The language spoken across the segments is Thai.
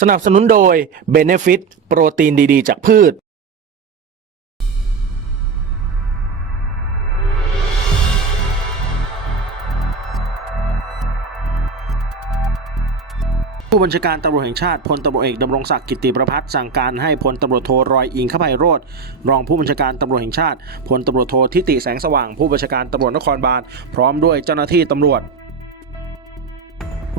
สนับสนุนโดย Benefit โปรตีนดีๆ จากพืช ผู้บัญชาการตำรวจแห่งชาติพลตำรวจเอกดำรงศักดิ์กิติประพัฒน์สั่งการให้พลตำรวจโทรอยอิงขภัยโรธรองผู้บัญชาการตำรวจแห่งชาติพลตำรวจโททิติแสงสว่างผู้บัญชาการตำรวจนครบาลพร้อมด้วยเจ้าหน้าที่ตำรวจ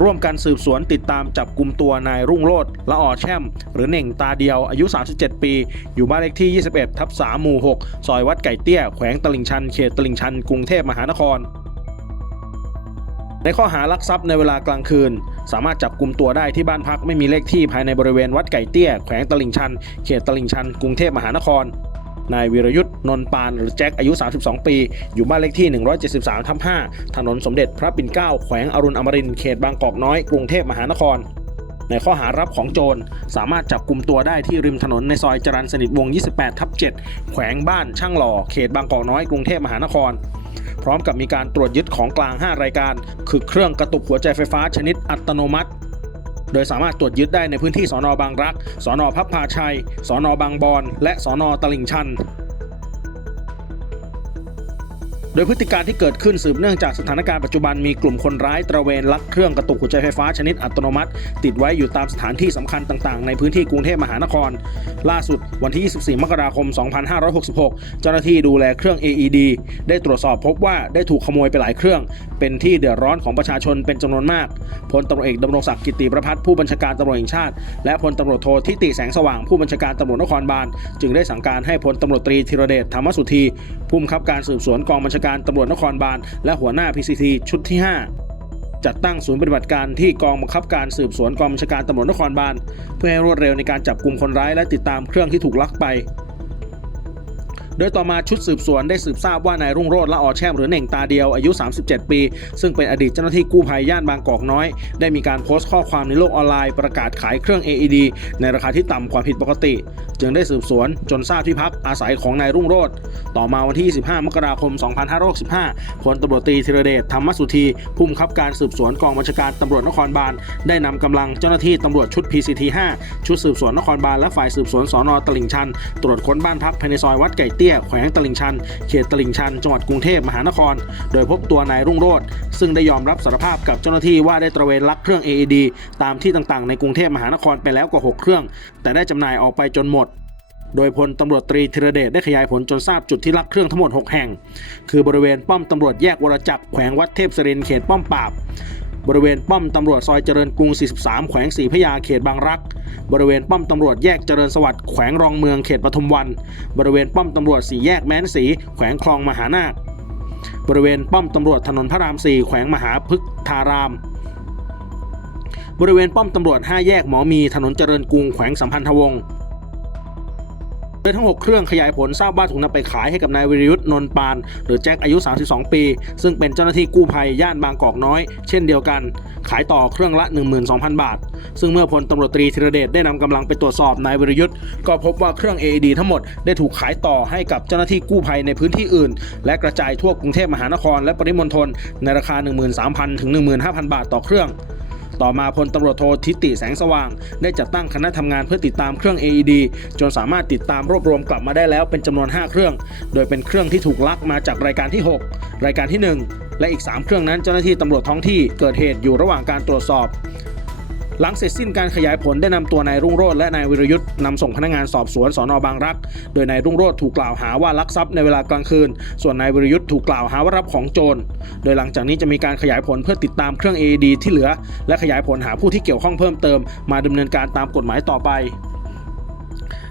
ร่วมกันสืบสวนติดตามจับกลุ่มตัวนายรุ่งโรจน์ละอ่อแช่ม หรือเหน่งตาเดียวอายุ 37 ปี อยู่บ้านเลขที่ 21 ทับ3หมู่ 6 ซอยวัดไก่เตี้ย แขวงตลิ่งชัน เขตตลิ่งชัน กรุงเทพมหานครในข้อหารักทรัพย์ในเวลากลางคืน สามารถจับกลุ่มตัวได้ที่บ้านพักไม่มีเลขที่ภายในบริเวณวัดไก่เตี้ย แขวงตลิ่งชัน เขตตลิ่งชัน กรุงเทพมหานคร นายวีรยุทธ์นนท์ปานหรือแจ็คอายุ 32 ปี อยู่บ้านเลขที่ 173ทับ5ถนนสมเด็จพระปิ่นเกล้าแขวงอรุณอมรินทร์เขตบางกอกน้อยกรุงเทพมหานครในข้อหารับของโจร สามารถจับกลุ่มตัวได้ที่ริมถนนในซอยจรัญสนิทวง 28 ทับ 7 แขวงบ้านช่างหล่อ เขตบางกอกน้อยกรุงเทพมหานคร พร้อมกับมีการตรวจยึดของกลาง 5 รายการ คือเครื่องกระตุกหัวใจไฟฟ้าชนิดอัตโนมัติ โดยสามารถตรวจยึดได้ในพื้นที่สอนอบางรัก สอนอพับพาชัย สอนอบางบอน และสอนอตลิ่งชันโดยพฤติการที่เกิดขึ้นสืบเนื่องจากสถานการณ์ปัจจุบันมีกลุ่มคนร้ายตระเวนลักเครื่องกระตุกหัวใจไฟฟ้าชนิดอัตโนมัติ ติดไว้อยู่ตามสถานที่สำคัญต่างๆ ในพื้นที่กรุงเทพมหานคร ล่าสุดวันที่ 24 มกราคม 2566 เจ้าหน้าที่ดูแลเครื่อง AED ได้ตรวจสอบพบว่าได้ถูกขโมยไปหลายเครื่อง เป็นที่เดือดร้อนของประชาชนเป็นจำนวนมาก พลตำรวจเอกดำรงศักดิ์กิติประพัฒน์ผู้บัญชาการตำรวจแห่งชาติ และพลตำรวจโททิติแสงสว่างผู้บัญชาการตำรวจนครบาลจึงได้สั่งการให้พลตำรวจตรีธีรเดชธรรมสุธีผู้บังคับการสืบสวนกองบัญชาการตำรวจนครบาลและหัวหน้า PCT ชุดที่ 5จัดตั้งศูนย์ปฏิบัติการที่กองบังคับการสืบสวนกองบัญชาการตำรวจนครบาลเพื่อให้รวดเร็วในการจับกลุ่มคนร้ายและติดตามเครื่องที่ถูกลักไป โดยต่อมาชุดสืบสวนได้สืบทราบว่านายรุ่งโรจน์ละออแช่มหรือเน่งตาเดียวอายุ 37 ปี ซึ่งเป็นอดีตเจ้าหน้าที่กู้ภัยย่านบางกอกน้อย ได้มีการโพสต์ข้อความในโลกออนไลน์ประกาศขายเครื่อง AED ในราคาที่ต่ำกว่าผิดปกติ จึงได้สืบสวนจนทราบที่พักอาศัยของนายรุ่งโรจน์ต่อมาวันที่25มกราคม 2565พลตำรวจตรีธีรเดชธรรมสุธีผู้บังคับการสืบสวนกองบัญชาการตำรวจนครบาลได้นำกำลังเจ้าหน้าที่ตำรวจชุด PCT 5ชุดสืบสวนนครบาลและฝ่ายสืบสวนสอนอตลิ่งชัน ตรวจค้นบ้านพักภายในซอยวัดไก่เตี้ยแขวงตลิ่งชัน เขตตลิ่งชัน จังหวัดกรุงเทพมหานคร โดยพบตัวนายรุ่งโรจน์ซึ่งได้ยอมรับสารภาพกับเจ้าหน้าที่ว่าได้ตระเวนลักเครื่อง AED ตามที่ต่างๆ ในกรุงเทพมหานครไปแล้วกว่า 6 เครื่อง แต่ได้จำหน่ายออกไปจนหมด โดยพลตำรวจตรีธีรเดชได้ขยายผลจนทราบจุดที่ลักเครื่องทั้งหมด 6 แห่ง คือบริเวณป้อมตำรวจแยกวรจักรแขวงวัดเทพสรินเขตป้อมปราบบริเวณป้อมตำรวจซอยเจริญกรุง 43 แขวงศรีพยาเขตบางรัก บริเวณป้อมตำรวจแยกเจริญสวัสดิ์แขวงรองเมืองเขตปทุมวัน บริเวณป้อมตำรวจสี่แยกแม้นสีแขวงคลองมหานาค บริเวณป้อมตำรวจถนนพระราม4แขวงมหาพฤกษาราม บริเวณป้อมตำรวจ 5 แยกหมอมีถนนเจริญกรุงแขวงสัมพันธวงศ์ ยทั้ง 6 เครื่องขยายผลทราบว่าถูกนำไปขายให้กับนายวิรยุทธ์นนท์ปาน หรือแจ็คอายุ 32 ปี ซึ่งเป็นเจ้าหน้าที่กู้ภัยย่านบางกอกน้อย เช่นเดียวกัน ขายต่อเครื่องละ 12,000 บาท ซึ่งเมื่อพลตำรวจตรีธีรเดชได้นำกำลังไปตรวจสอบนายวิรยุทธ์ก็พบว่าเครื่อง AED ทั้งหมดได้ถูกขายต่อให้กับเจ้าหน้าที่กู้ภัยในพื้นที่อื่น และกระจายทั่วกรุงเทพมหานครและปริมณฑลในราคา 13,000 ถึง 15,000 บาทต่อเครื่อง ต่อมาพลตำรวจโททิติแสงสว่าง ได้จัดตั้งคณะทำงานเพื่อติดตามเครื่อง AED จนสามารถติดตามรวบรวมกลับมาได้แล้วเป็นจำนวน 5 เครื่อง โดยเป็นเครื่องที่ถูกลักมาจากรายการที่ 6 รายการที่ 1 และอีก 3 เครื่องนั้นเจ้าหน้าที่ตำรวจท้องที่เกิดเหตุอยู่ระหว่างการตรวจสอบ หลังเสร็จสิ้นการขยายผลได้นำตัวนายรุ่งโรธและนายวิรยุทธ์นำส่งพนักงานสอบสวนสอนอบางรัก โดยนายรุ่งโรธถูกกล่าวหาว่าลักทรัพย์ในเวลากลางคืน ส่วนนายวิรยุทธ์ถูกกล่าวหาว่ารับของโจร โดยหลังจากนี้จะมีการขยายผลเพื่อติดตามเครื่อง AED ที่เหลือ และขยายผลหาผู้ที่เกี่ยวข้องเพิ่มเติม มาดำเนินการตามกฎหมายต่อไป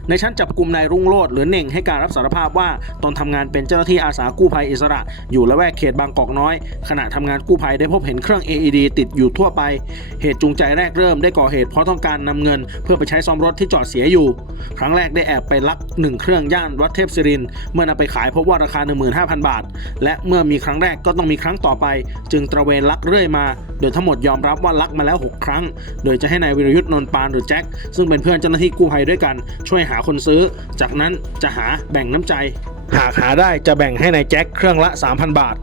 ในชั้นจับกลุ่มนายรุ่งโรจน์หรือเน่งให้การรับสารภาพว่าตนทำงานเป็นเจ้าหน้าที่อาสากู้ภัยอิสระ อยู่ละแวกเขตบางกอกน้อย ขณะทำงานกู้ภัยได้พบเห็นเครื่อง AED ติดอยู่ทั่วไป เหตุจูงใจแรกเริ่มได้ก่อเหตุเพราะต้องการนำเงิน เพื่อไปใช้ซ่อมรถที่จอดเสียอยู่ ครั้งแรกได้แอบไปลักหนึ่งเครื่องย่านวัดเทพศิริน เมื่อนำไปขายพบว่าราคา 15,000 บาท และเมื่อมีครั้งแรกก็ต้องมีครั้งต่อไป จึงตระเวนลักเรื่อยมา โดยทั้งหมดยอมรับว่าลักมาแล้ว 6 ครั้ง โดยจะให้นายวิรยุทธ์นนท์ปานหรือแจ็คซึ่งเป็นเพื่อนเจ้าหน้าที่กู้ภัยด้วยกัน ช่วยหาคนซื้อ จากนั้นจะหาแบ่งน้ำใจ หากหาได้จะแบ่งให้นายแจ็คเครื่องละ 3,000 บาท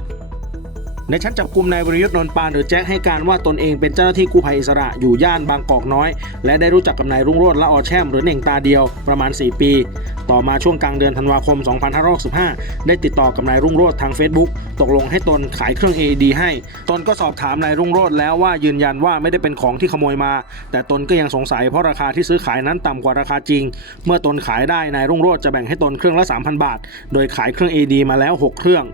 ในชั้นจับกลุ่มนายวรยุทธ์นนปานหรือแจ็คให้การว่าตนเองเป็นเจ้าหน้าที่กู้ภัยอิสระอยู่ย่านบางกอกน้อย และได้รู้จักกับนายรุ่งโรจน์ละออแช่มหรือเน่งตาเดียวประมาณ 4 ปี ต่อมาช่วงกลางเดือนธันวาคม 2565 ได้ติดต่อกับนายรุ่งโรจน์ทาง Facebook ตกลงให้ตนขายเครื่อง AED ให้ ตนก็สอบถามนายรุ่งโรจน์แล้วว่ายืนยันว่าไม่ได้เป็นของที่ขโมยมา แต่ตนก็ยังสงสัยเพราะราคาที่ซื้อขายนั้นต่ำกว่าราคาจริง เมื่อตนขายได้นายรุ่งโรจน์จะแบ่งให้ตนเครื่องละ 3,000 บาท โดยขายเครื่อง AED มาแล้ว 6 เครื่อง